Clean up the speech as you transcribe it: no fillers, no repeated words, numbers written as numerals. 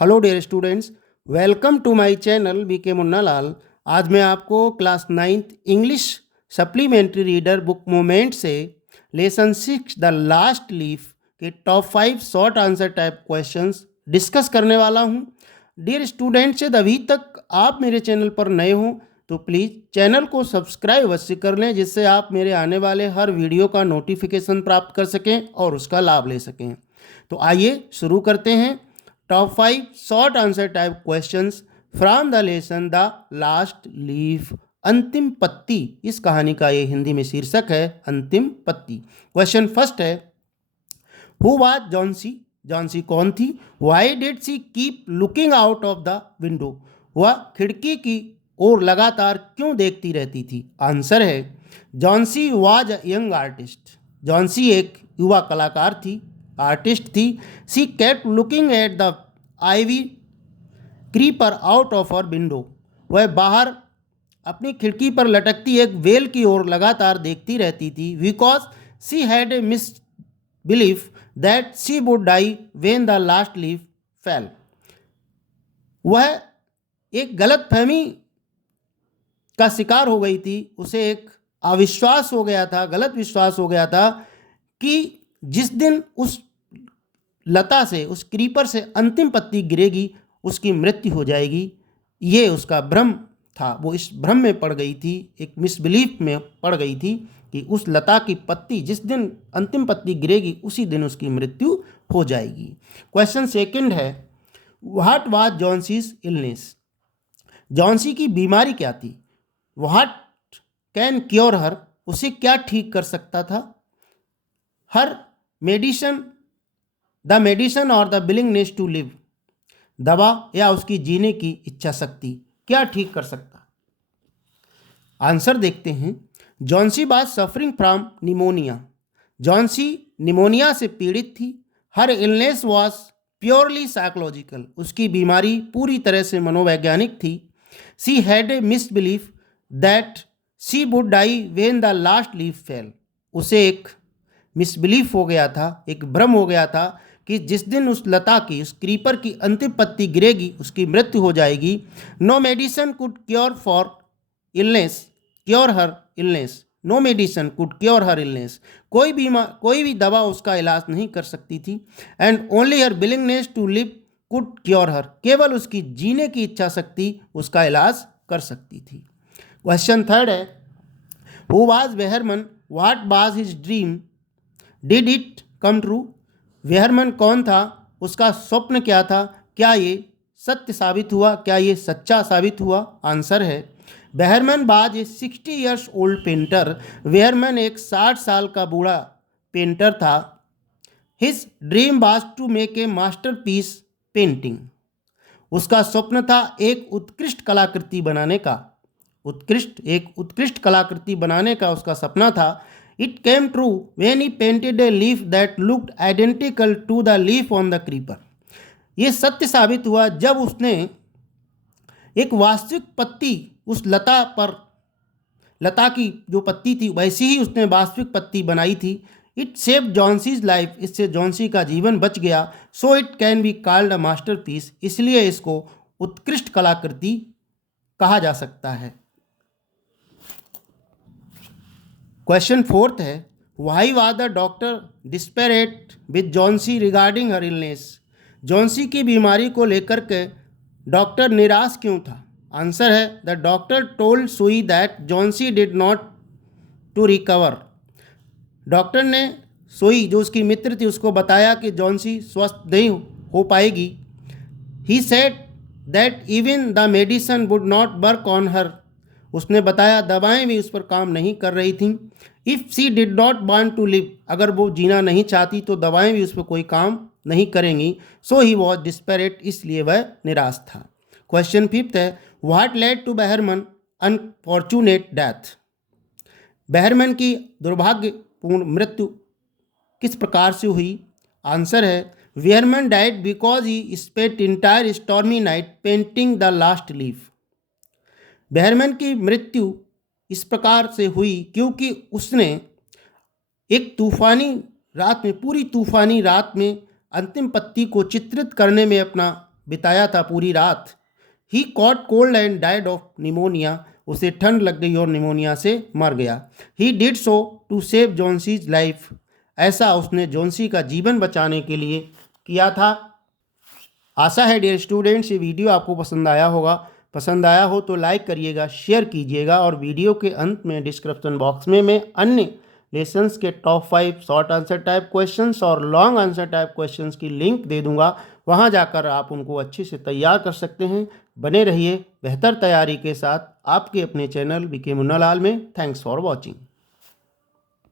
Hello dear students, welcome to my channel BK Munnalal. आज मैं आपको class 9th English supplementary reader book moment से lesson 6 the last leaf के top 5 short answer type questions discuss करने वाला हूं। Dear students, यदि अभी तक आप मेरे चैनल पर नए हो तो प्लीज़ चैनल को सब्सक्राइब अवश्य कर लें, जिससे आप मेरे आने वाले हर वीडियो का नोटिफिकेशन प्राप्त कर सकें और उसका लाभ ले सकें। तो आइए शुरू करते हैं। Top 5 short answer type questions from the lesson the last leaf. अंतिम पत्ती, इस कहानी का ये हिंदी में शीर्षक है अंतिम पत्ती। क्वेश्चन फर्स्ट है, हु वाज जॉन्सी? जॉन्सी कौन थी? Why did she keep looking out of the window? वह खिड़की की ओर लगातार क्यों देखती रहती थी? आंसर है, Johnsy was a young artist. Johnsy एक युवा कलाकार थी, आर्टिस्ट थी। She kept looking at the ivy creeper out of her window. वह बाहर अपनी खिड़की पर लटकती एक वेल की ओर लगातार देखती रहती थी। Because she had a misbelief that she would die when the last leaf fell. वह एक गलत फहमी का शिकार हो गई थी। उसे एक अविश्वास हो गया था, गलत विश्वास हो गया था कि जिस दिन उस लता से, उस क्रीपर से अंतिम पत्ती गिरेगी उसकी मृत्यु हो जाएगी। ये उसका भ्रम था। वो इस भ्रम में पड़ गई थी, एक मिसबिलीफ में पड़ गई थी कि उस लता की पत्ती जिस दिन अंतिम पत्ती गिरेगी उसी दिन उसकी मृत्यु हो जाएगी। क्वेश्चन सेकंड है, what was Johnsy's illness? Johnsy की बीमारी क्या थी? व्हाट कैन क्योर हर? उसे क्या ठीक कर सकता था? हर मेडिसन, द मेडिसन और द विलिंगनेस टू लिव? दवा या उसकी जीने की इच्छा शक्ति क्या ठीक कर सकता? आंसर देखते हैं। Johnsy was suffering from pneumonia. Johnsy pneumonia से पीड़ित थी। Her illness was purely psychological. उसकी बीमारी पूरी तरह से मनोवैज्ञानिक थी। She had a misbelief that she would die when the last leaf fell. उसे एक मिसबिलीफ हो गया था, एक भ्रम हो गया था कि जिस दिन उस लता की, उस क्रीपर की अंतिम पत्ती गिरेगी उसकी मृत्यु हो जाएगी। No medicine could cure for illness, cure her illness. No medicine could cure her illness. कोई भी दवा उसका इलाज नहीं कर सकती थी। And only her willingness to live could cure her. केवल उसकी जीने की इच्छा शक्ति उसका इलाज कर सकती थी। क्वेश्चन थर्ड है, who was वेहरमन? What was his dream? Did it come true? वेहरमन कौन था? उसका स्वप्न क्या था? क्या ये सत्य साबित हुआ? क्या ये सच्चा साबित हुआ? आंसर है, Behrman was a 60 years old painter. Behrman एक 60 साल का बूढ़ा पेंटर था। His dream was to make a masterpiece painting. उसका स्वप्न था एक उत्कृष्ट कलाकृति बनाने का। एक उत्कृष्ट कलाकृति बनाने का उसका सपना था। It came true when he painted a leaf that looked identical to the leaf on the creeper. ये सत्य साबित हुआ जब उसने एक वास्तविक पत्ती उस लता पर, लता की जो पत्ती थी वैसी ही उसने वास्तविक पत्ती बनाई थी। It save Johnsy's life. इससे जॉन्सी का जीवन बच गया। So it can be called a masterpiece. इसलिए इसको उत्कृष्ट कलाकृति कहा जा सकता है। क्वेश्चन फोर्थ है, why was the doctor desperate with Johnsy regarding her illness? Johnsy की बीमारी को लेकर के डॉक्टर निराश क्यों था? आंसर है, the doctor told Sue that Johnsy did not to recover. Doctor ने सुई, जो उसकी मित्र थी, उसको बताया कि जॉन्सी स्वस्थ नहीं हो पाएगी। He said that even the medicine would not work on her. उसने बताया दवाएं भी उस पर काम नहीं कर रही थीं। If she did not want to live, अगर वो जीना नहीं चाहती तो दवाएं भी उस पर कोई काम नहीं करेंगी। सो ही वॉज डिस्पेरेट, इसलिए वह निराश था। क्वेश्चन फिफ्थ है, what led to Behrman unfortunate death? Behrman की दुर्भाग्यपूर्ण मृत्यु किस प्रकार से हुई? आंसर है, Behrman died because he spent entire stormy night painting the last leaf. Behrman की मृत्यु इस प्रकार से हुई क्योंकि उसने एक पूरी तूफानी रात में अंतिम पत्ती को चित्रित करने में अपना बिताया था पूरी रात। He caught cold and died of pneumonia, उसे ठंड लग गई और निमोनिया से मर गया। He did so to save Johnsy's life, ऐसा उसने जॉन्सी का जीवन बचाने के लिए किया था। आशा है डियर स्टूडेंट्स ये वीडियो आपको पसंद आया होगा। पसंद आया हो तो लाइक करिएगा, शेयर कीजिएगा और वीडियो के अंत में डिस्क्रिप्शन बॉक्स में मैं अन्य लेसन्स के top 5 short answer type questions और लॉन्ग आंसर टाइप क्वेश्चंस की लिंक दे दूंगा। वहां जाकर आप उनको अच्छे से तैयार कर सकते हैं। बने रहिए बेहतर तैयारी के साथ आपके अपने चैनल बीके मुन्नालाल में। Thanks for watching.